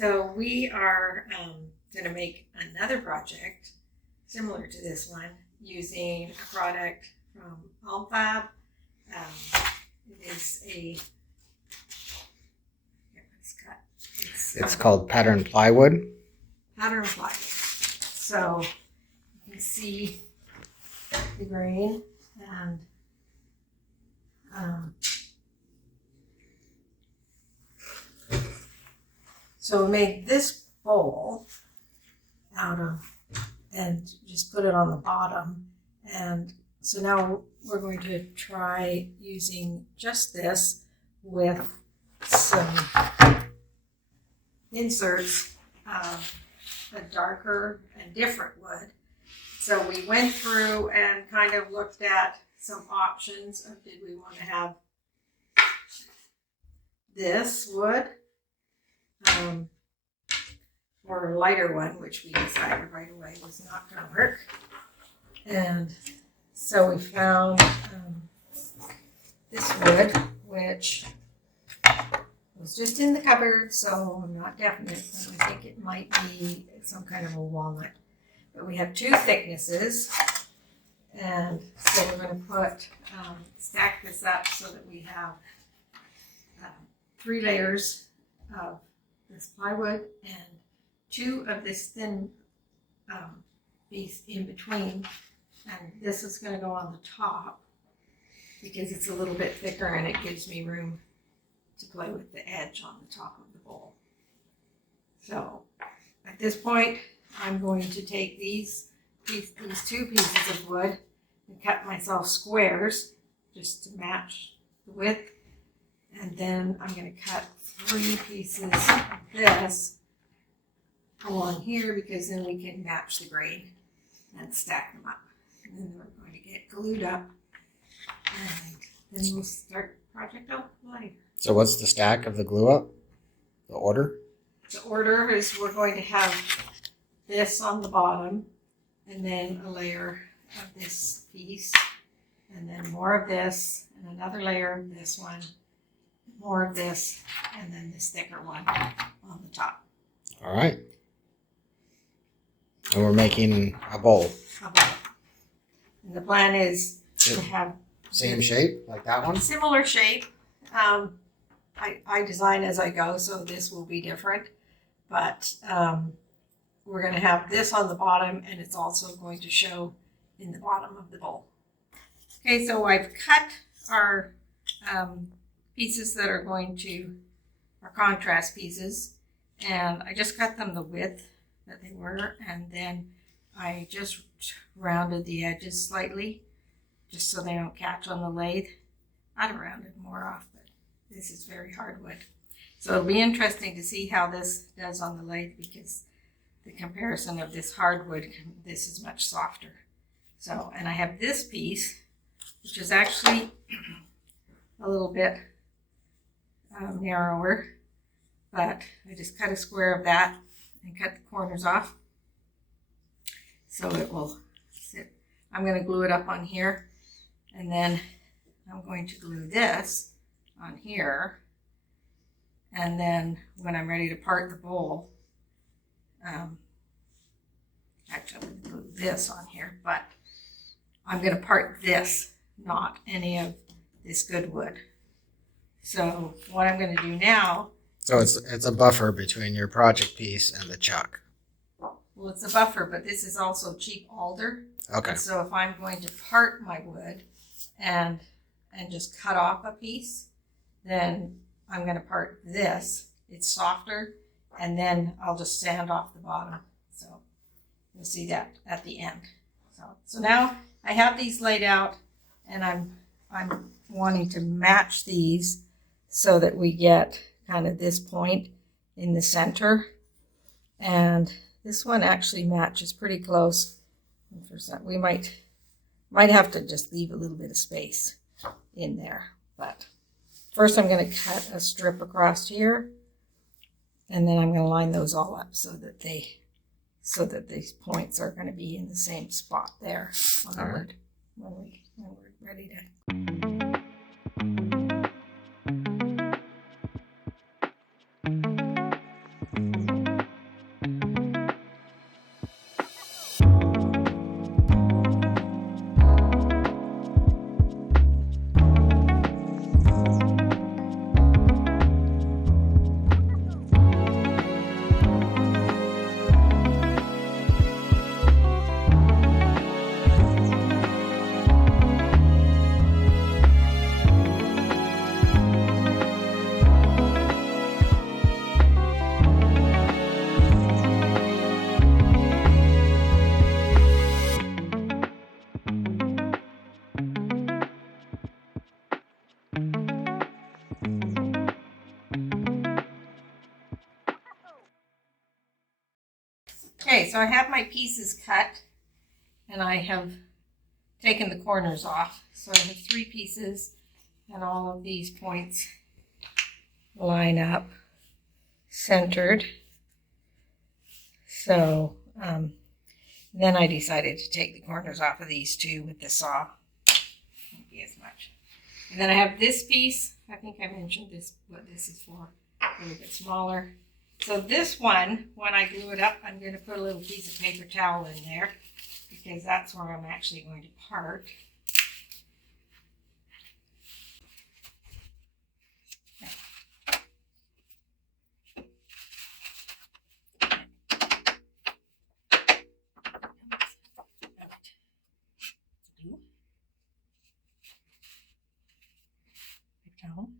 So we are going to make another project similar to this one using a product from Alfab. It is a, it's called pattern plywood. Pattern plywood. So you can see the grain and so we made this bowl out of, and just put it on the bottom. And so now we're going to try using just this with some inserts of a darker and different wood. So we went through and kind of looked at some options of, did we want to have this wood or a lighter one, which we decided right away was not going to work. And so we found this wood, which was just in the cupboard, so I'm not definite, but I think it might be some kind of a walnut. But we have two thicknesses, and so we're going to put, stack this up so that we have 3 layers of this plywood and 2 of this thin piece in between. And this is going to go on the top because it's a little bit thicker and it gives me room to play with the edge on the top of the bowl. So at this point, I'm going to take these 2 pieces of wood and cut myself squares just to match the width. And then I'm going to cut 3 pieces of this along here because then we can match the grain and stack them up. And then we're going to get glued up, and then we'll start the project out later. So what's the stack of the glue up? The order? The order is we're going to have this on the bottom, and then a layer of this piece, and then more of this, and another layer of this one, more of this, and then this thicker one on the top. All right. And we're making a bowl. A bowl. And the plan is to have same shape like that one? Similar shape. I design as I go, so this will be different. But we're going to have this on the bottom, and it's also going to show in the bottom of the bowl. Okay, so I've cut our pieces that are going to, our contrast pieces, and I just cut them the width that they were, and then I just rounded the edges slightly just so they don't catch on the lathe. I'd have rounded more off, but this is very hard wood. So it'll be interesting to see how this does on the lathe because the comparison of this hardwood, this is much softer. So, and I have this piece, which is actually a little bit narrower, but I just cut a square of that and cut the corners off so it will sit. I'm going to glue it up on here, and then I'm going to glue this on here, and then when I'm ready to part the bowl, actually I'm going to glue this on here, but I'm going to part this, not any of this good wood. So what I'm going to do now, so it's a buffer between your project piece and the chuck. well, it's a buffer, but this is also cheap alder. Okay. And so if I'm going to part my wood and just cut off a piece, then I'm going to part this. It's softer, and then I'll just sand off the bottom. So you'll see that at the end. So now I have these laid out, and I'm wanting to match these so that we get kind of this point in the center. And this one actually matches pretty close. We might have to just leave a little bit of space in there. But first I'm going to cut a strip across here, and then I'm going to line those all up so that these points are going to be in the same spot there on the wood when we're ready to. Okay, so I have my pieces cut and I have taken the corners off. So I have 3 pieces and all of these points line up centered. So then I decided to take the corners off of these 2 with the saw. Won't be as much. And then I have this piece. I think I mentioned this, what this is for, a little bit smaller. So this one, when I glue it up, I'm going to put a little piece of paper towel in there because that's where I'm actually going to part. Towel.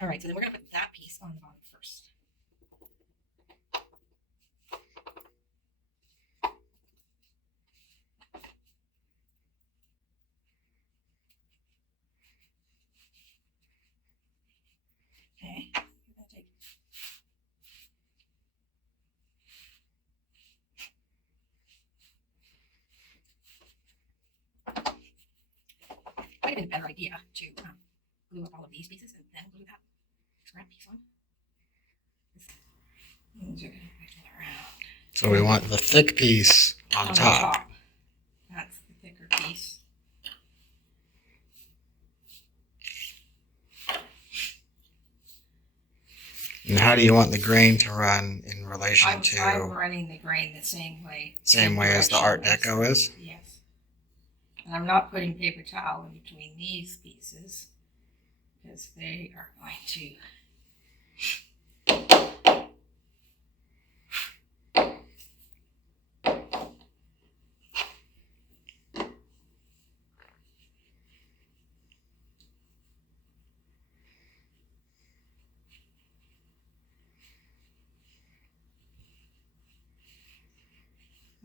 All right, so then we're going to put that piece on the bottom first. Okay, I'm going to take might have been a better idea to glue up all of these pieces and then glue that scrap piece on. These are going to wiggle around. So we want the thick piece on top. That's the thicker piece. And how do you want the grain to run in relation to? I'm running the grain the same way. Same way as the Art Deco is? Yes. And I'm not putting paper towel in between these pieces because they are going to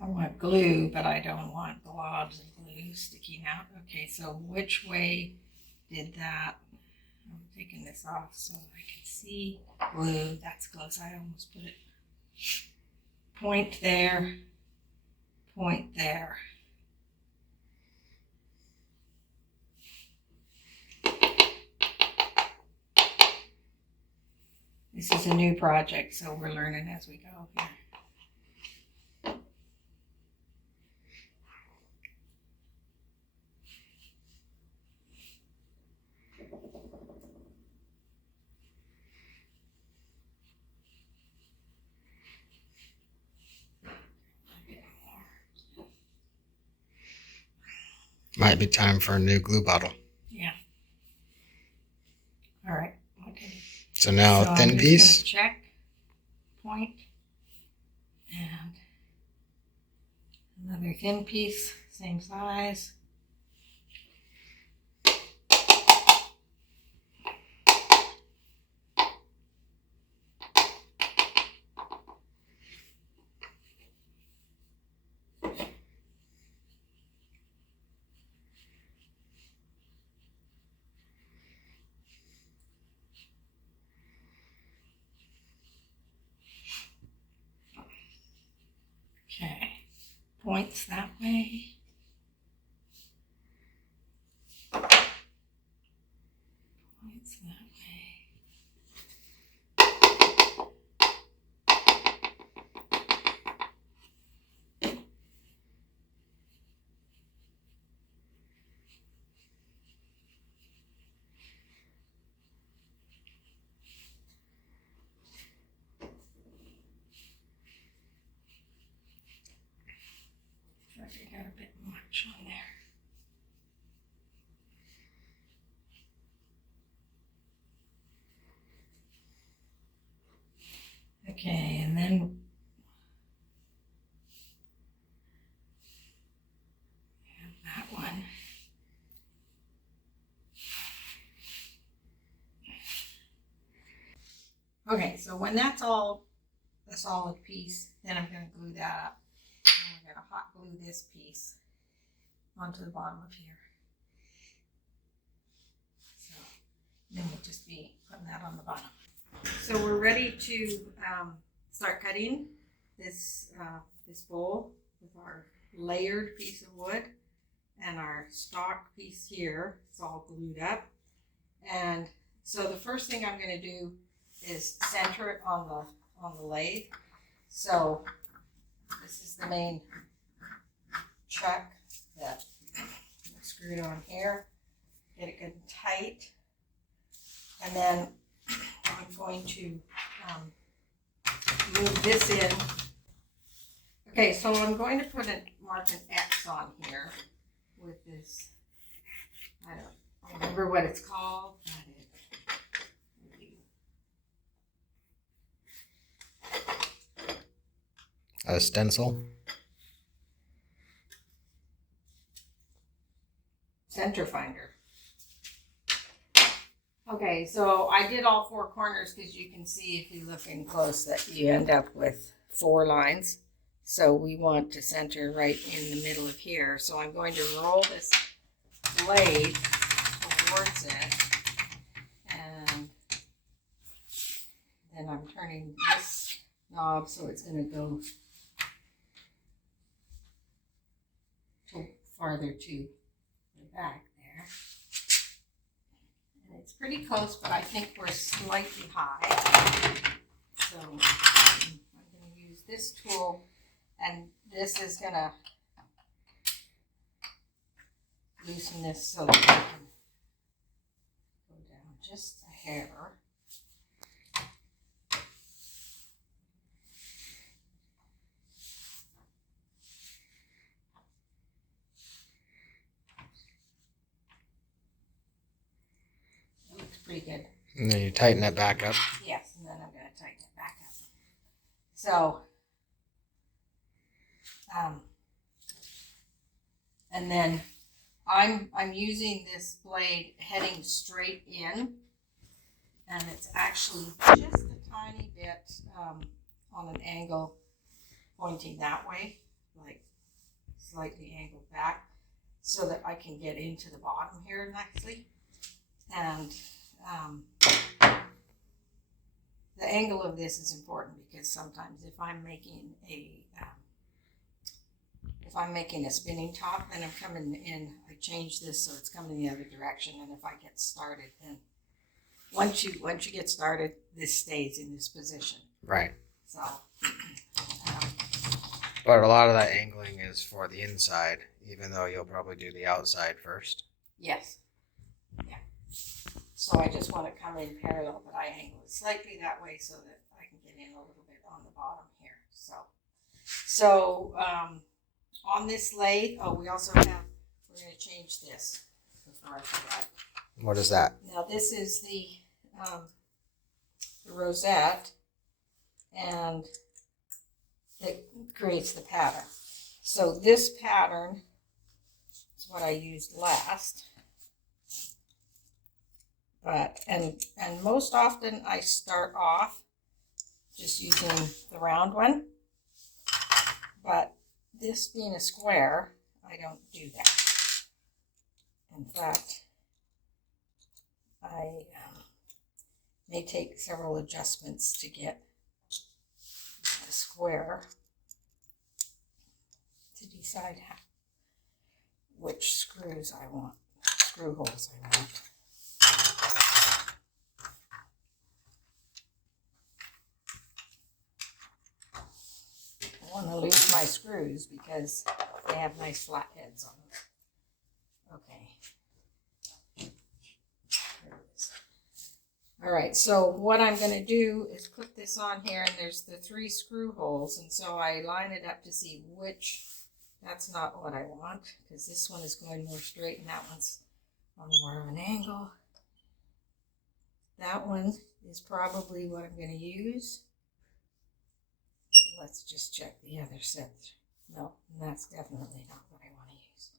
I want glue, but I don't want globs of glue sticking out. Okay, so which way did that? I'm taking this off so I can see glue. That's close. I almost put it. Point there, point there. This is a new project, so we're learning as we go here. Might be time for a new glue bottle. Yeah. All right. Okay. So now So a thin I'm just piece. gonna check, point, and another thin piece, same size. Okay, points that way. Points that way. I think I got a bit much on there. Okay, and then that one. Okay, so when that's all a solid piece, then I'm going to glue that up. And we're going to hot glue this piece onto the bottom of here. So then we'll just be putting that on the bottom. So we're ready to start cutting this bowl with our layered piece of wood and our stock piece here. It's all glued up. And so the first thing I'm going to do is center it on the lathe. So this is the main chuck that I screwed on here. Get it good and tight. And then I'm going to move this in. Okay, so I'm going to mark an X on here with this. I don't remember what it's called. A stencil. Center finder. Okay, so I did all four corners because you can see if you look in close that you end up with 4 lines. So we want to center right in the middle of here. So I'm going to roll this blade towards it, and then I'm turning this knob so it's going to go farther to the back there. And it's pretty close, but I think we're slightly high. So I'm going to use this tool, and this is going to loosen this so that I can go down just a hair. It looks pretty good. And then you tighten it back up. Yes, and then I'm going to tighten it back up. So, and then I'm using this blade heading straight in, and it's actually just a tiny bit on an angle pointing that way, like slightly angled back, so that I can get into the bottom here nicely. And the angle of this is important because sometimes if I'm making a spinning top, then I'm coming in, I change this so it's coming the other direction, and if I get started, then once you get started, this stays in this position. Right. So, But a lot of that angling is for the inside, even though you'll probably do the outside first. yes, yeah. So I just want to come in parallel, but I angle it slightly that way so that I can get in a little bit on the bottom here. So on this lathe, we're going to change this before I forget. What is that? Now this is the rosette, and it creates the pattern. So this pattern is what I used last. But, and most often I start off just using the round one, but this being a square, I don't do that. In fact, I may take several adjustments to get the square to decide which screws I want, screw holes I want. I want to lose my screws because they have nice flat heads on them. Okay. There it is. All right, so what I'm going to do is put this on here, and there's the 3 screw holes, and so I line it up to see which. That's not what I want, because this one is going more straight and that one's on more of an angle. That one is probably what I'm going to use. Let's just check the other set. No, that's definitely not what I want to use.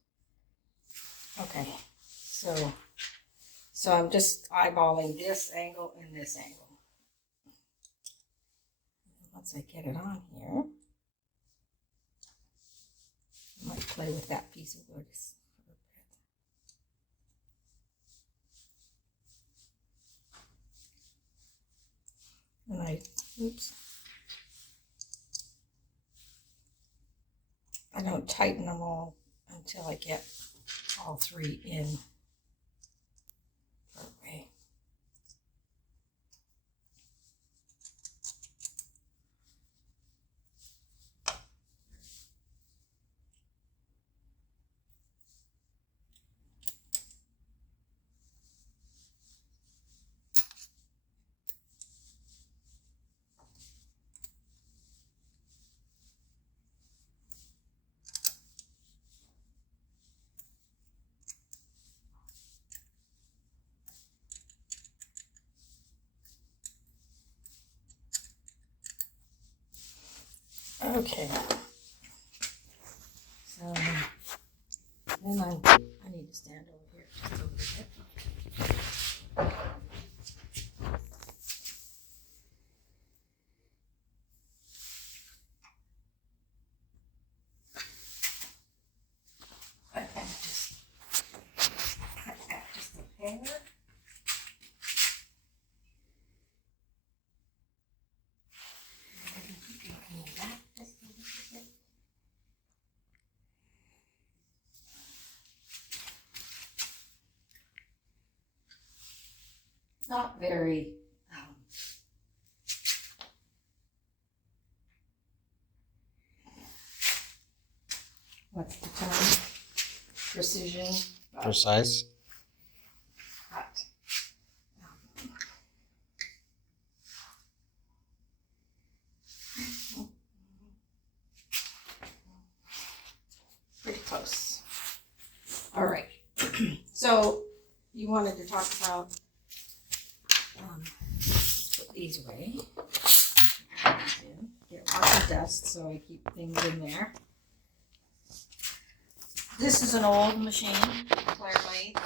Okay, so I'm just eyeballing this angle and this angle. Once I get it on here, play with that piece of wood. And I don't tighten them all until I get all three in part way. Okay, so then I need to stand over here just a little bit. I can just cut that just a hair. Not very what's the term? Precision. Precise. But, pretty close. All right. So you wanted to talk about let's put these away. Get lots of dust, so I keep things in there. This is an old machine, cler lathe,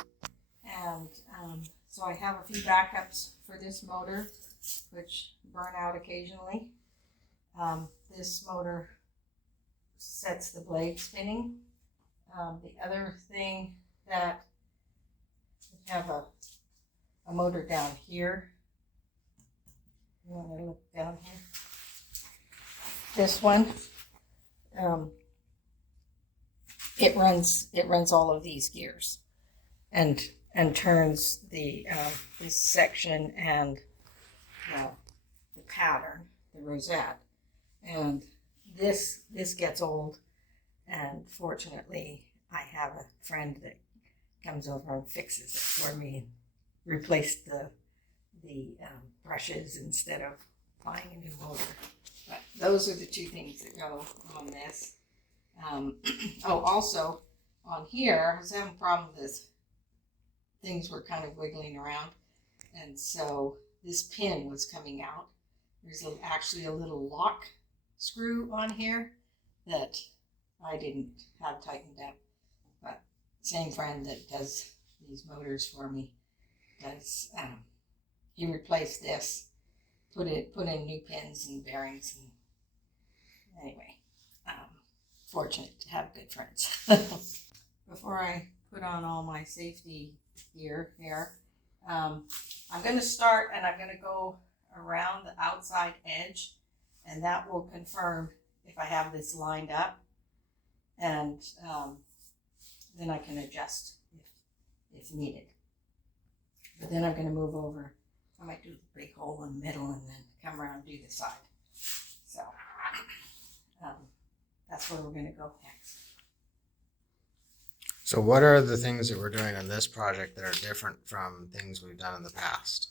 and so I have a few backups for this motor, which burn out occasionally. This motor sets the blade spinning. The other thing that I have a motor down here. You want to look down here? This one. It runs all of these gears, and turns the this section and the pattern, the rosette, and this gets old, and fortunately I have a friend that comes over and fixes it for me and replace the brushes instead of buying a new motor. But those are the two things that go on this. Also on here, I was having a problem with things were kind of wiggling around, and so this pin was coming out. There's actually a little lock screw on here that I didn't have tightened up, but same friend that does these motors for me does. He replaced this, put in new pins and bearings, and anyway. Fortunate to have good friends. Before I put on all my safety gear here, I'm going to start and I'm going to go around the outside edge, and that will confirm if I have this lined up, and then I can adjust if needed. But then I'm going to move over. I might do the big hole in the middle and then come around and do the side. So that's where we're going to go next. So what are the things that we're doing on this project that are different from things we've done in the past?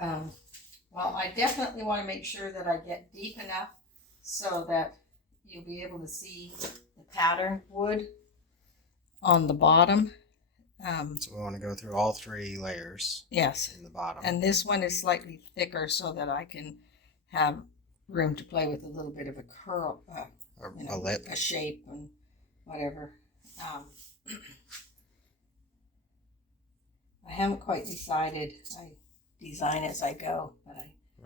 Well, I definitely want to make sure that I get deep enough so that you'll be able to see the pattern wood on the bottom. So we want to go through all three layers. Yes. In the bottom. And this one is slightly thicker so that I can have room to play with a little bit of a curl, a lip, a shape, and whatever. I haven't quite decided. I design as I go, but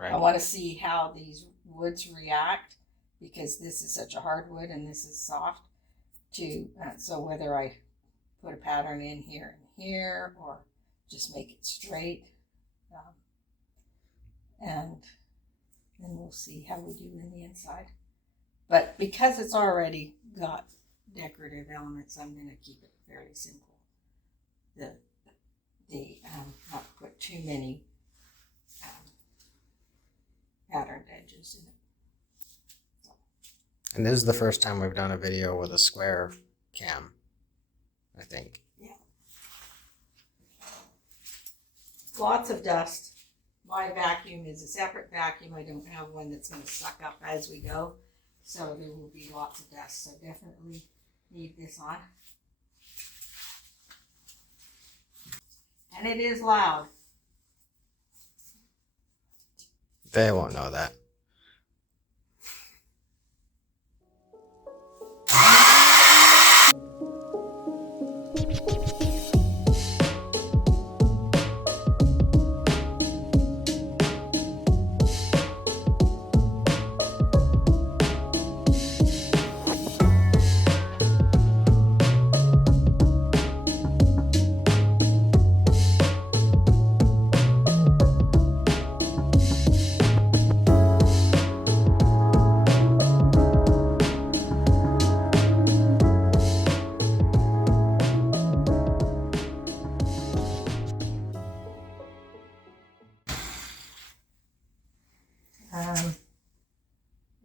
I want to see how these woods react because this is such a hardwood and this is soft, to so whether I put a pattern in here and here, or just make it straight, and then we'll see how we do in the inside. But because it's already got decorative elements, I'm going to keep it fairly simple. Not put too many patterned edges in it. So. And this is the first time we've done a video with a square cam, I think. Yeah. Lots of dust. My vacuum is a separate vacuum. I don't have one that's going to suck up as we go. So there will be lots of dust. So definitely leave this on. And it is loud. They won't know that.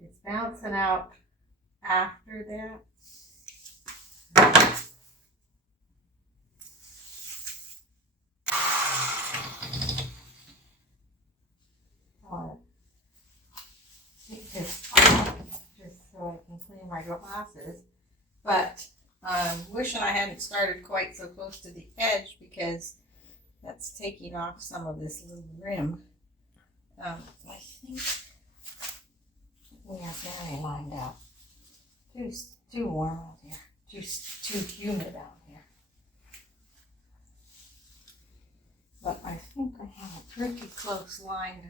It's bouncing out after that. Take this off just so I can clean my glasses. But I'm wishing I hadn't started quite so close to the edge, because that's taking off some of this little rim. I think we have Danny lined up. Too warm out here. Too humid out here. But I think I have a pretty close line to.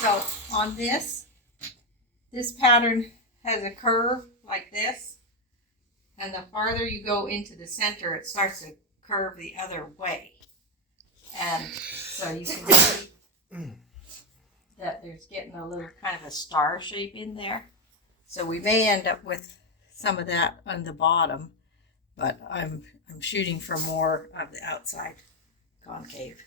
So on this pattern has a curve like this, and the farther you go into the center, it starts to curve the other way. And so you can see that there's getting a little kind of a star shape in there. So we may end up with some of that on the bottom, but I'm shooting for more of the outside concave.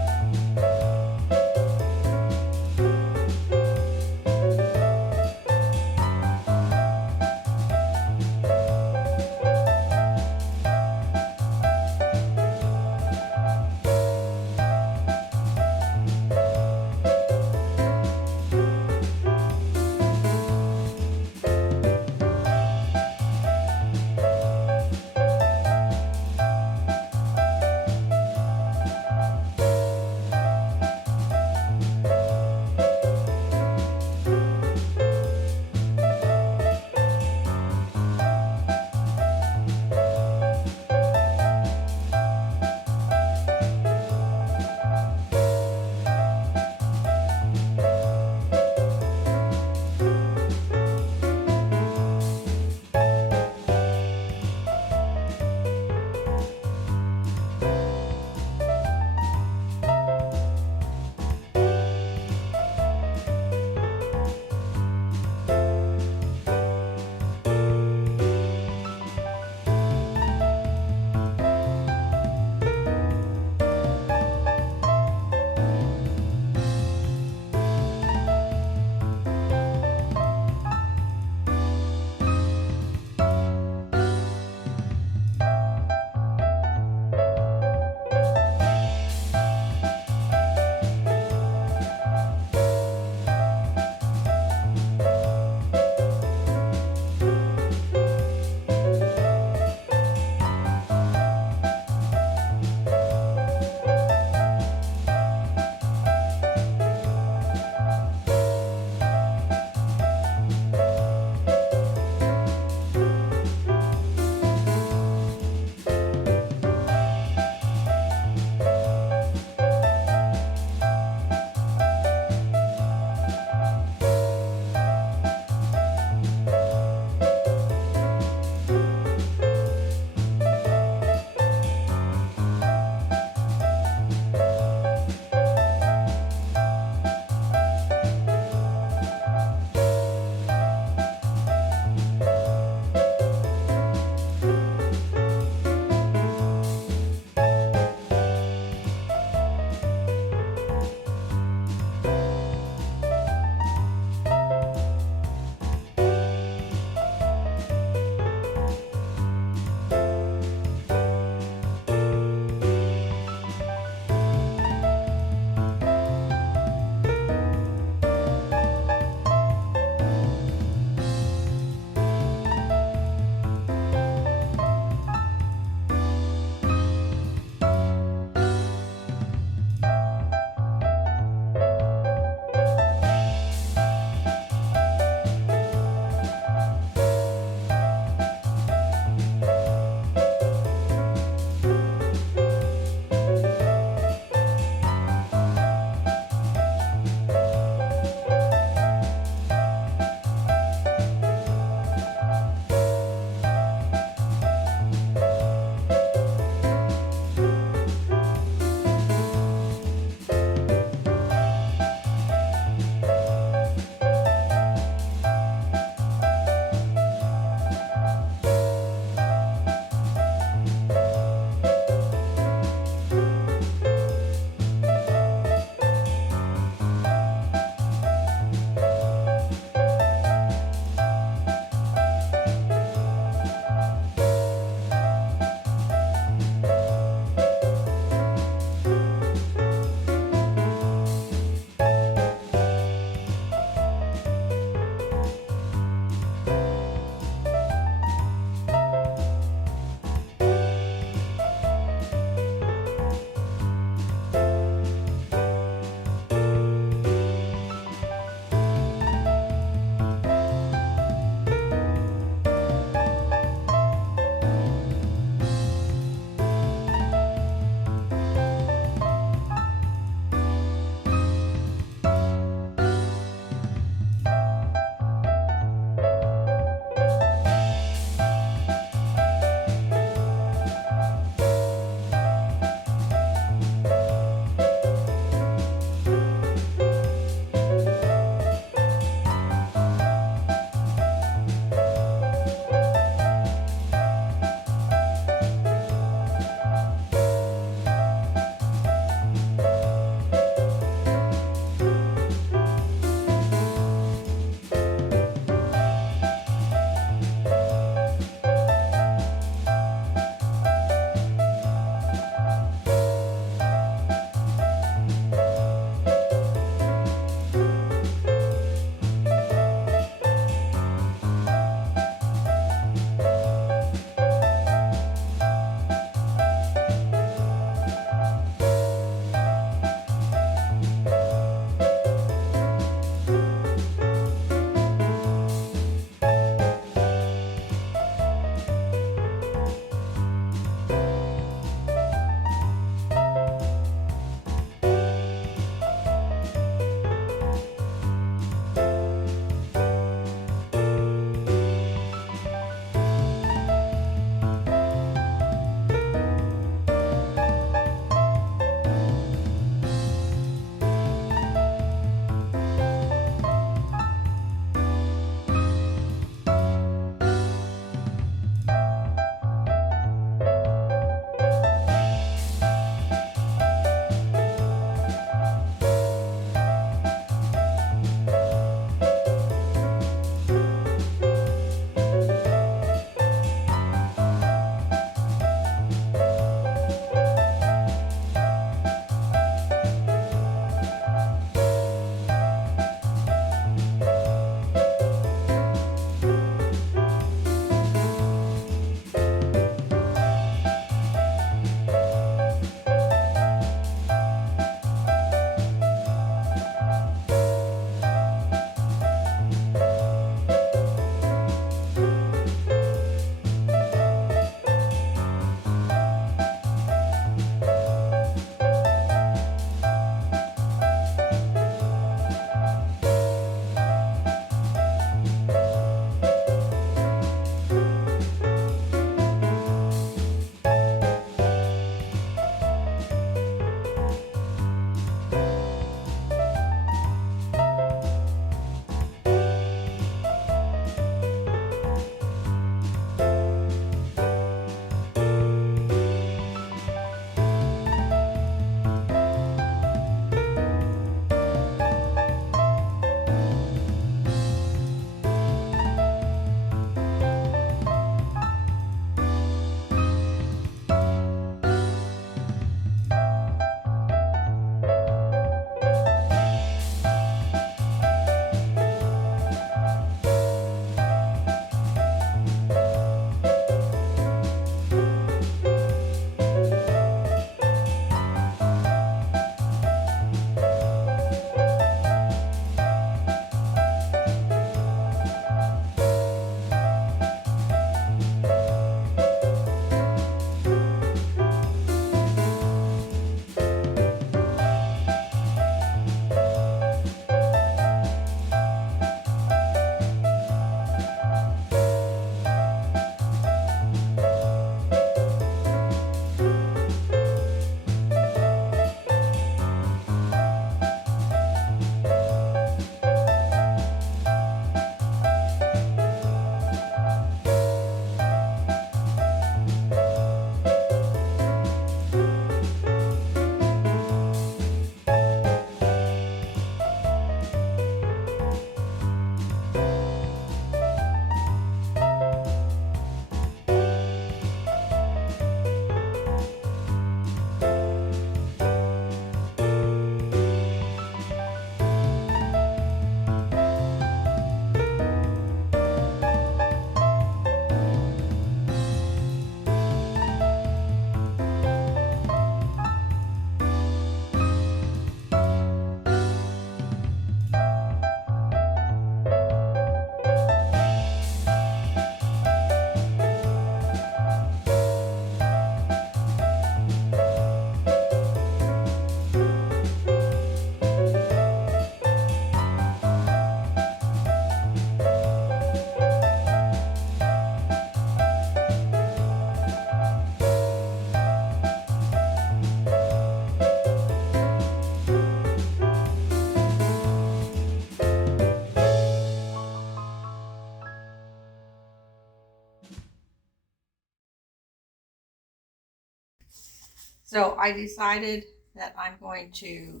So I decided that I'm going to,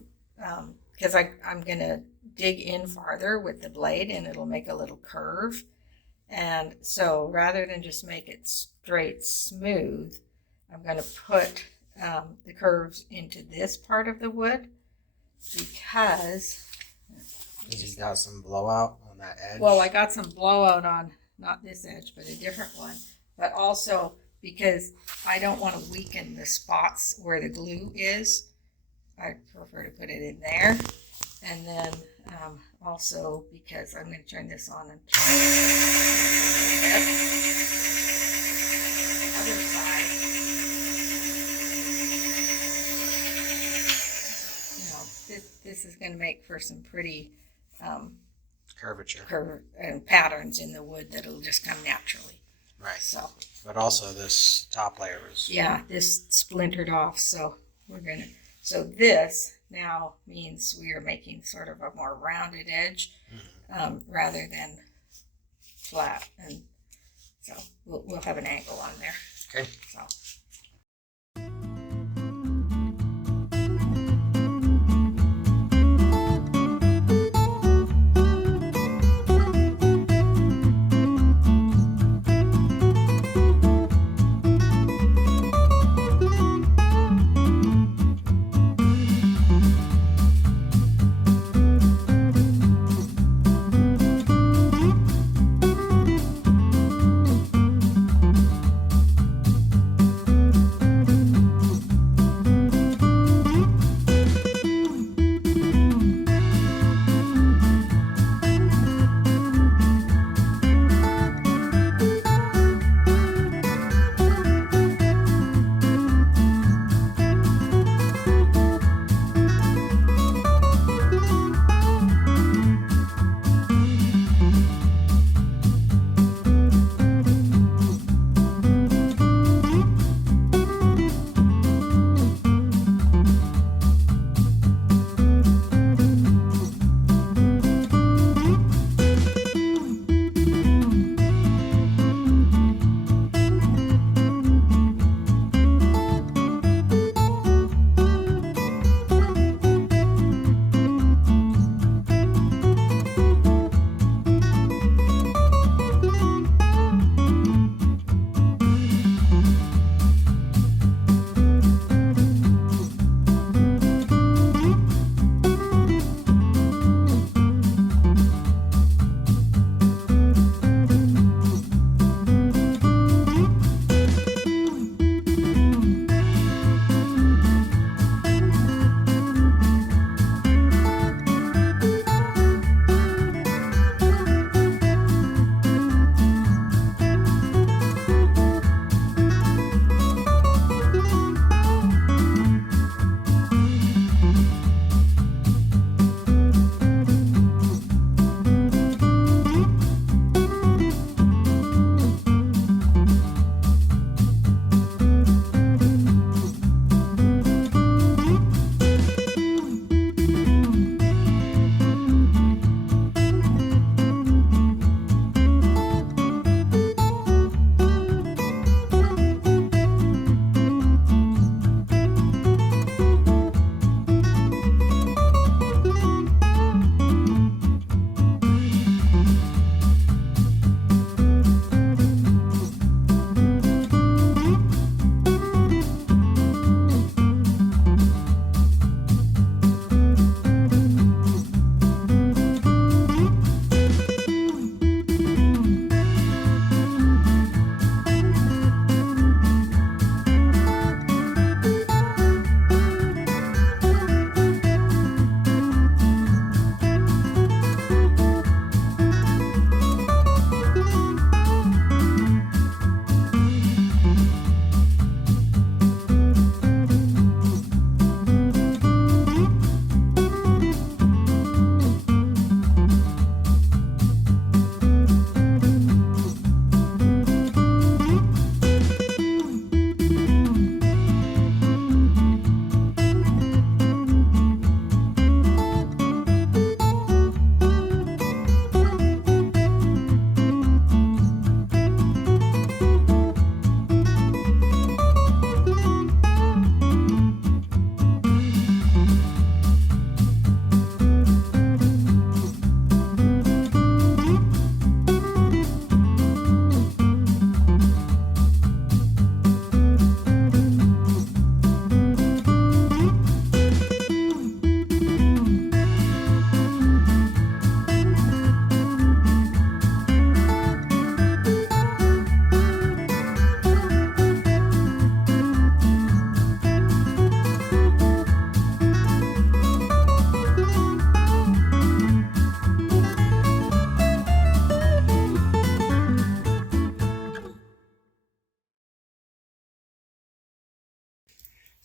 because I'm going to dig in farther with the blade and it'll make a little curve. And so rather than just make it straight smooth, I'm going to put the curves into this part of the wood because you got some blowout on that edge. well, I got some blowout on not this edge, but a different one, but also because I don't want to weaken the spots where the glue is. I prefer to put it in there. And then also because I'm going to turn this on and turn it the other side. You know, this is going to make for some pretty curvature and patterns in the wood that'll just come naturally. Right. So. But also this top layer is. Yeah, this splintered off, so we're gonna. So this now means we are making sort of a more rounded edge rather than flat, and so we'll have an angle on there. Okay. So.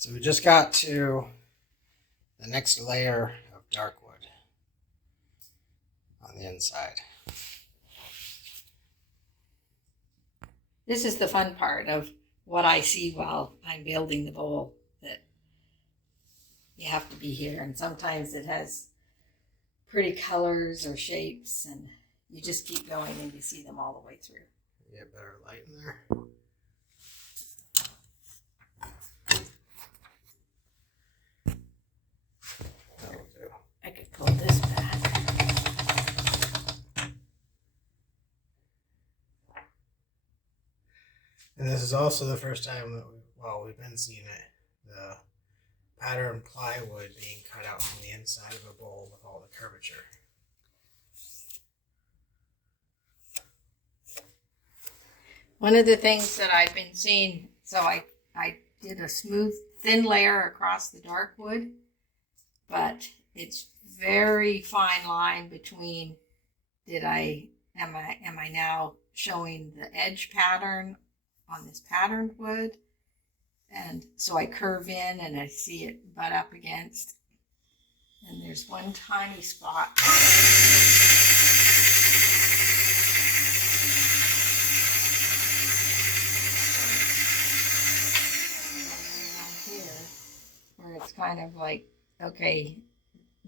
So we just got to the next layer of dark wood on the inside. This is the fun part of what I see while I'm building the bowl, that you have to be here, and sometimes it has pretty colors or shapes, and you just keep going and you see them all the way through. Get better light in there. That'll do. I could pull this back. And this is also the first time that we've been seeing it. The pattern plywood being cut out from the inside of a bowl with all the curvature. One of the things that I've been seeing, so I did a smooth, thin layer across the dark wood, but it's very fine line between, am I now showing the edge pattern on this patterned wood? And so I curve in and I see it butt up against, and there's one tiny spot. Here, where it's kind of like, okay,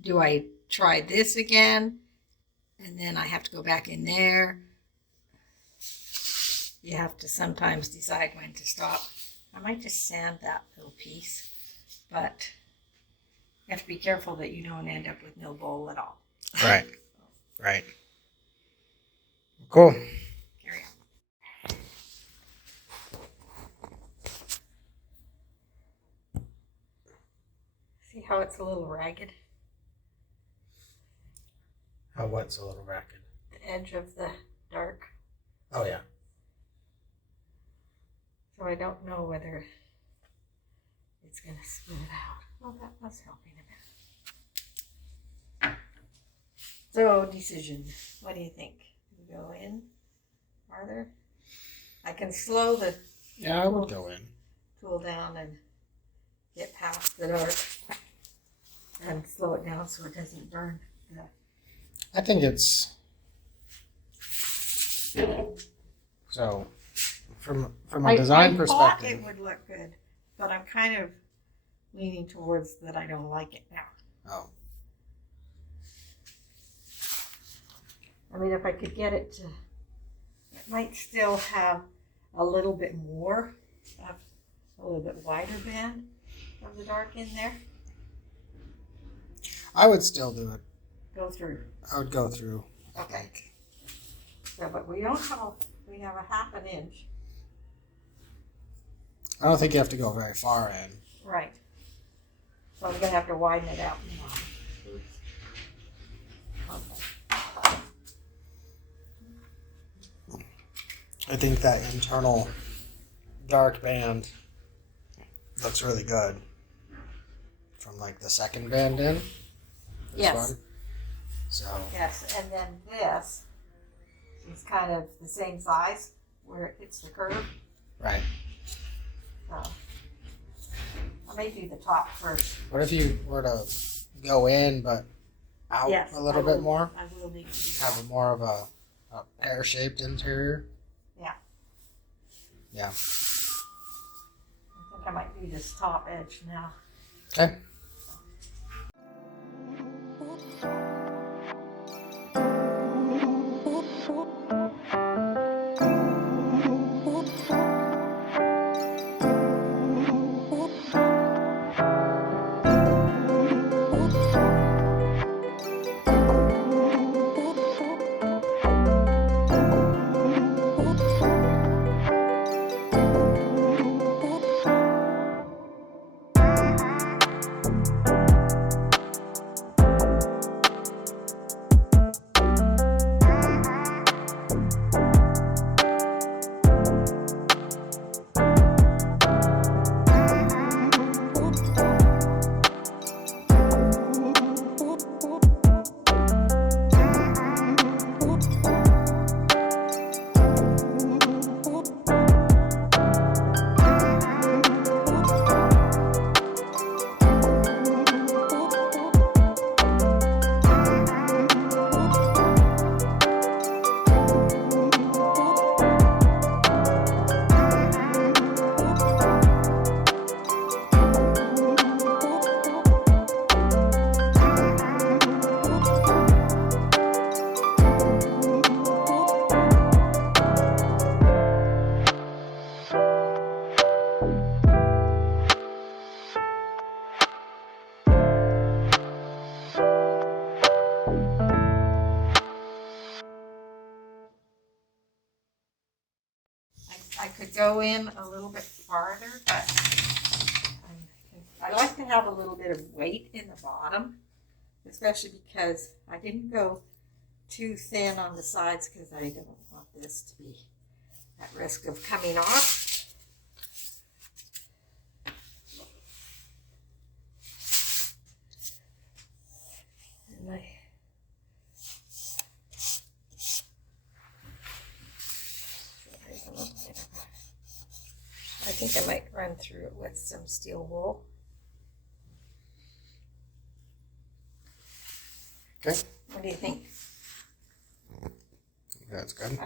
do I try this again? And then I have to go back in there. You have to sometimes decide when to stop. I might just sand that little piece, but you have to be careful that you don't end up with no bowl at all. Right. Right. Cool. Carry on. See how it's a little ragged? How what's a little ragged? The edge of the dark. Oh yeah. So I don't know whether it's going to smooth out. Well, that was helping a bit. So, decision. What do you think? Do we go in farther? I can slow the Yeah, I would go in. tool down and get past the dark and slow it down so it doesn't burn. I think it's so from a design perspective. I thought it would look good, but I'm kind of leaning towards that I don't like it now. Oh. I mean, if I could get it to, it might still have a little bit more, of a little bit wider band of the dark in there. I would still do it. Go through. I would go through. I Okay. think. So, but we don't have, we have a half an inch. I don't think you have to go very far in. Right. So I'm going to have to widen it out now. Okay. I think that internal dark band looks really good. From like the second band in. This Yes. one. So Yes, and then this is kind of the same size where it hits the curve. right. So I may do the top first. What if you were to go in but out Yes, a little I bit will- more? I will need to do Have that. a more of a pear-shaped interior. Yeah. Yeah. I think I might do this top edge now. Okay. I could go in a little bit farther, but I like to have a little bit of weight in the bottom, especially because I didn't go too thin on the sides because I don't want this to be at risk of coming off. And I think I might run through it with some steel wool. Okay. What do you think? That's good. Okay.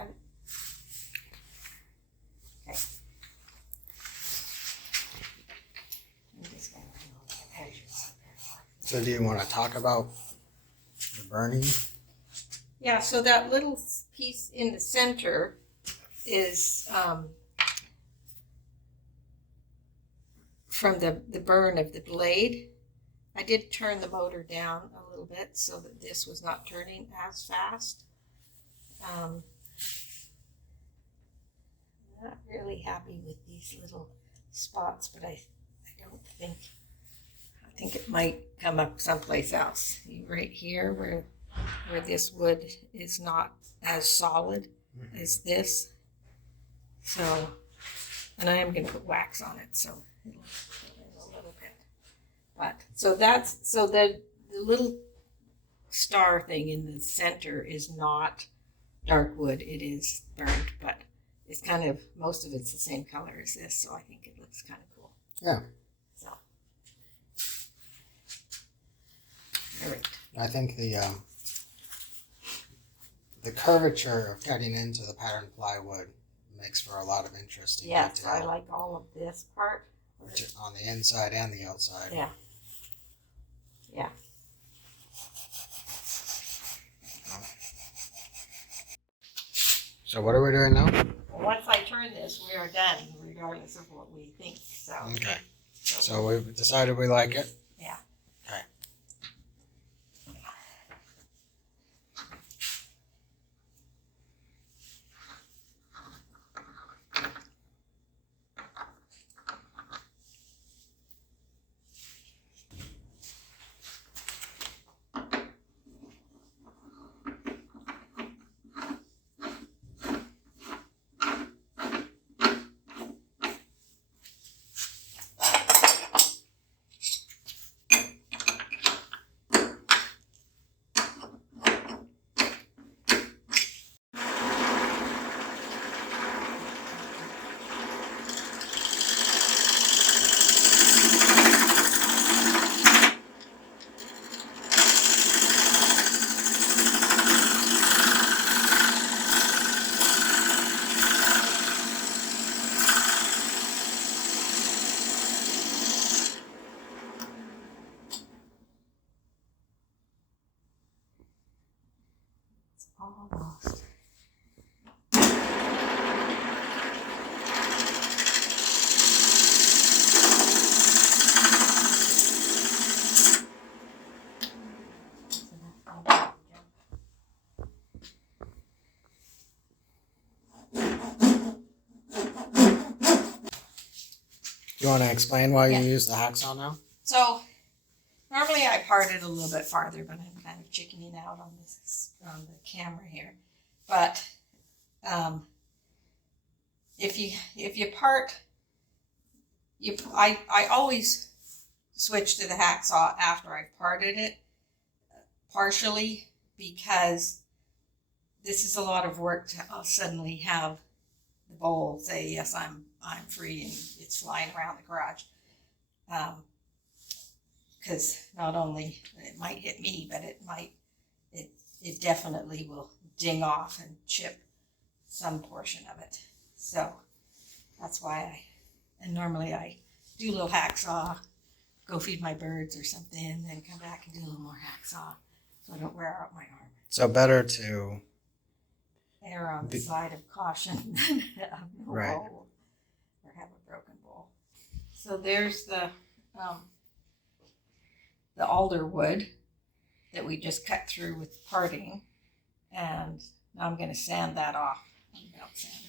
I'm just gonna bring all the edges up there. So do you want to talk about the burning? Yeah, so that little piece in the center is from the burn of the blade. I did turn the motor down a little bit so that this was not turning as fast. I'm not really happy with these little spots, but I don't think, I think it might come up someplace else. Right here where this wood is not as solid as this. So, and I am going to put wax on it, so it'll a little bit. But so the little star thing in the center is not dark wood. It is burnt, but it's kind of, most of it's the same color as this, so I think it looks kind of cool. Yeah. So, all right. I think the curvature of cutting into the pattern plywood makes for a lot of interesting Yes, detail. I like all of this part. On the inside and the outside. Yeah. Yeah. So what are we doing now? Well, once I turn this, we are done, regardless of what we think. So. Okay. So we've decided we like it? Yeah. Okay. Almost. You want to explain why Yeah. you use the hacksaw now? So normally I part it a little bit farther, but I'm kind of chickening out on this on the camera here. But if you part, I always switch to the hacksaw after I've parted it, partially because this is a lot of work to suddenly have the bowl say, yes, I'm free, and it's flying around the garage. Because not only it might hit me, but it definitely will ding off and chip some portion of it. So that's why and normally I do a little hacksaw, go feed my birds or something, then come back and do a little more hacksaw so I don't wear out my arm. So better to Err on the side of caution than have no Right. bowl or have a broken bowl. So there's the alder wood that we just cut through with parting, and now I'm going to sand that off on the belt sander.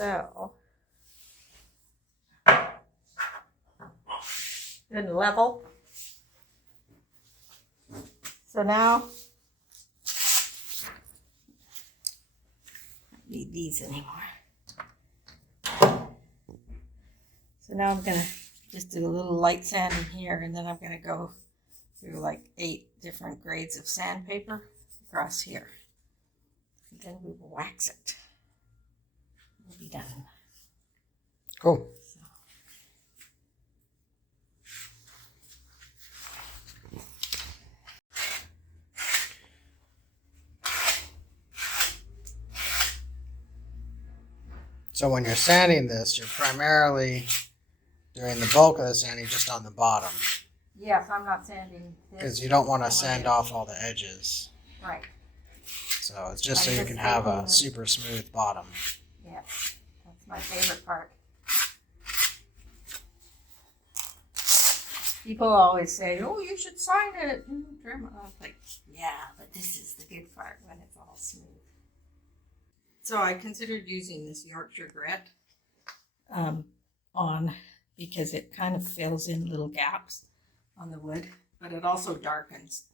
So, good and level. So now, I don't need these anymore. So now I'm gonna just do a little light sand in here, and then I'm gonna go through like 8 different grades of sandpaper across here. And then we will wax it. We'll be done. Cool. So when you're sanding this, you're primarily doing the bulk of the sanding just on the bottom. Yes, I'm not sanding this. Because you don't want to sand off all the edges. Right. So it's just so you can have a super smooth bottom. Yeah, that's my favorite part. People always say, "Oh, you should sign it." I was like, "Yeah, but this is the good part when it's all smooth." So I considered using this Yorkshire grit on because it kind of fills in little gaps on the wood, but it also darkens,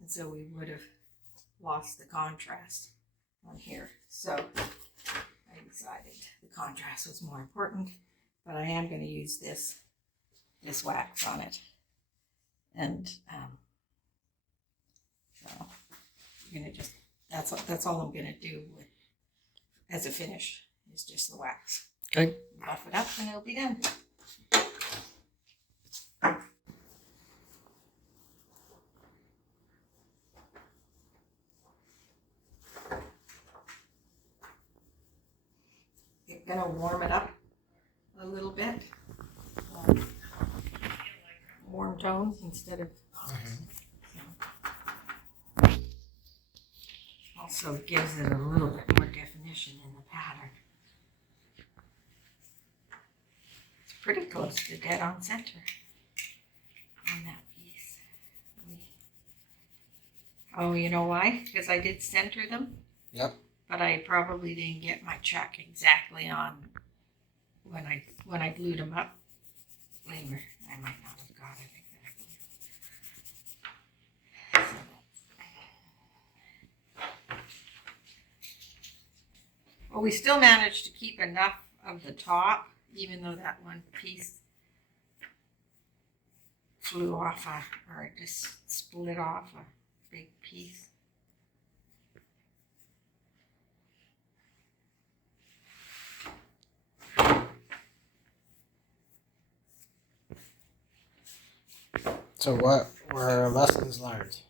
and so we would have lost the contrast on here. So I decided the contrast was more important, but I am going to use this wax on it, and so I'm going to just that's all I'm going to do with as a finish is just the wax. Okay. Buff it up and it'll be done. You're gonna warm it up a little bit. Warm tones instead of. Also gives it a little bit more definition in the pattern. It's pretty close to dead on center on that piece. Oh, you know why? Because I did center them. Yep. But I probably didn't get my chuck exactly on when I glued them up. Later, I might not have got it exactly. Well, we still managed to keep enough of the top, even though that one piece flew off, or it just split off a big piece. So what were lessons learned?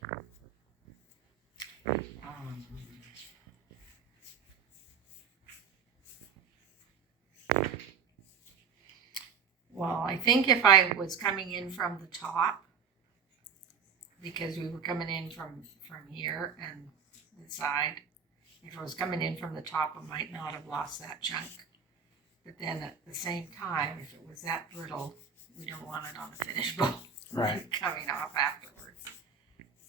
Well, I think if I was coming in from the top, because we were coming in from here and the side, if I was coming in from the top, I might not have lost that chunk. But then at the same time, if it was that brittle, we don't want it on the finished bowl. Right. Coming off afterwards.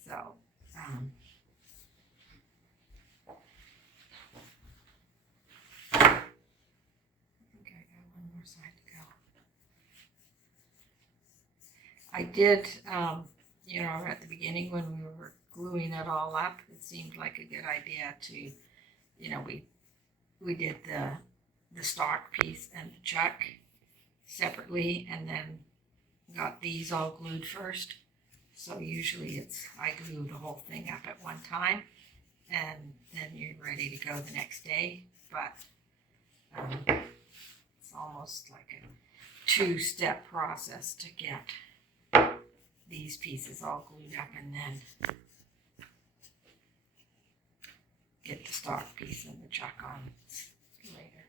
So, I think I got one more side to go. I did, you know, at the beginning when we were gluing it all up, it seemed like a good idea to, you know, we did the stock piece and the chuck separately, and then got these all glued first. So usually I glue the whole thing up at one time, and then you're ready to go the next day. But it's almost like a two-step process to get these pieces all glued up and then get the stock piece and the chuck on later.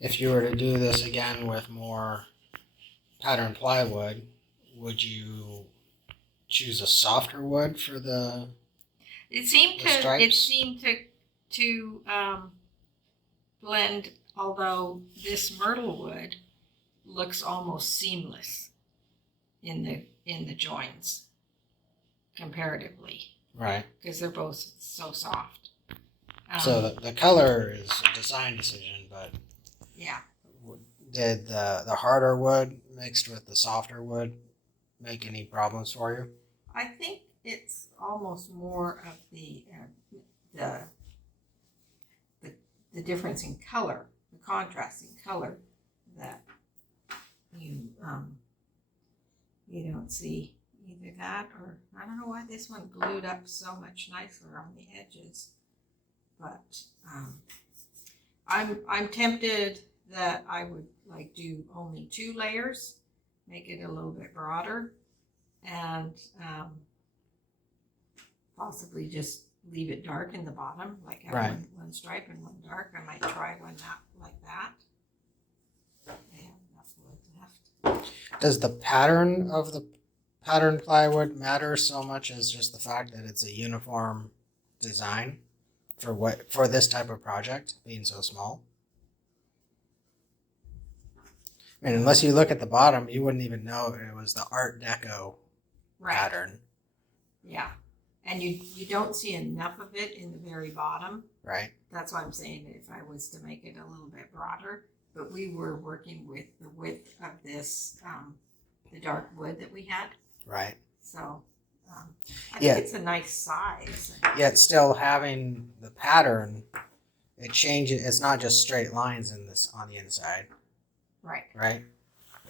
If you were to do this again with more pattern plywood, would you choose a softer wood for the stripes? to blend, although this myrtle wood looks almost seamless in the joins comparatively, Right. because they're both so soft. So the color is a design decision, but yeah. Did the harder wood mixed with the softer wood make any problems for you? I think it's almost more of the difference in color, the contrast in color that you don't see either that, or I don't know why this one glued up so much nicer on the edges, but I'm tempted that I would like do only 2 layers, make it a little bit broader, and possibly just leave it dark in the bottom, like have Right. one stripe and one dark. I might try one like that. I have enough wood left. Does the pattern of the pattern plywood matter so much as just the fact that it's a uniform design for this type of project being so small? I mean, unless you look at the bottom, you wouldn't even know it was the Art Deco pattern. Yeah. And you don't see enough of it in the very bottom. Right. That's why I'm saying if I was to make it a little bit broader. But we were working with the width of this, the dark wood that we had. Right. So I think it's a nice size. Yet still having the pattern, it changes. It's not just straight lines on the inside. Right. Right.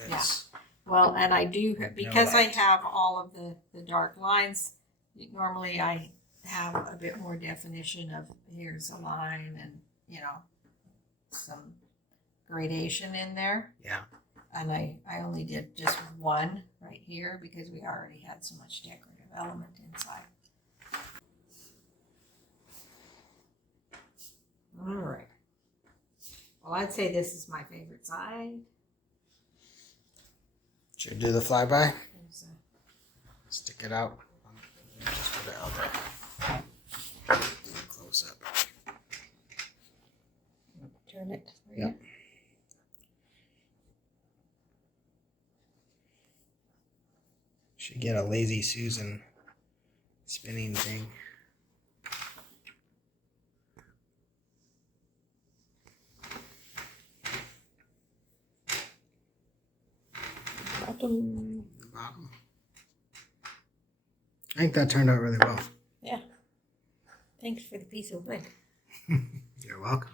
Yeah. Well, and I do, because I light. have all of the dark lines, normally I have a bit more definition of here's a line and, some gradation in there. Yeah. And I only did just one right here because we already had so much decorative element inside. All right. Well, I'd say this is my favorite side. Should we do the flyby? There's Stick it out. Just put it out there. Close up. turn it. Yep. Should get a Lazy Susan spinning thing. Bottom. The bottom. I think that turned out really well. Yeah. Thanks for the piece of wood. You're welcome.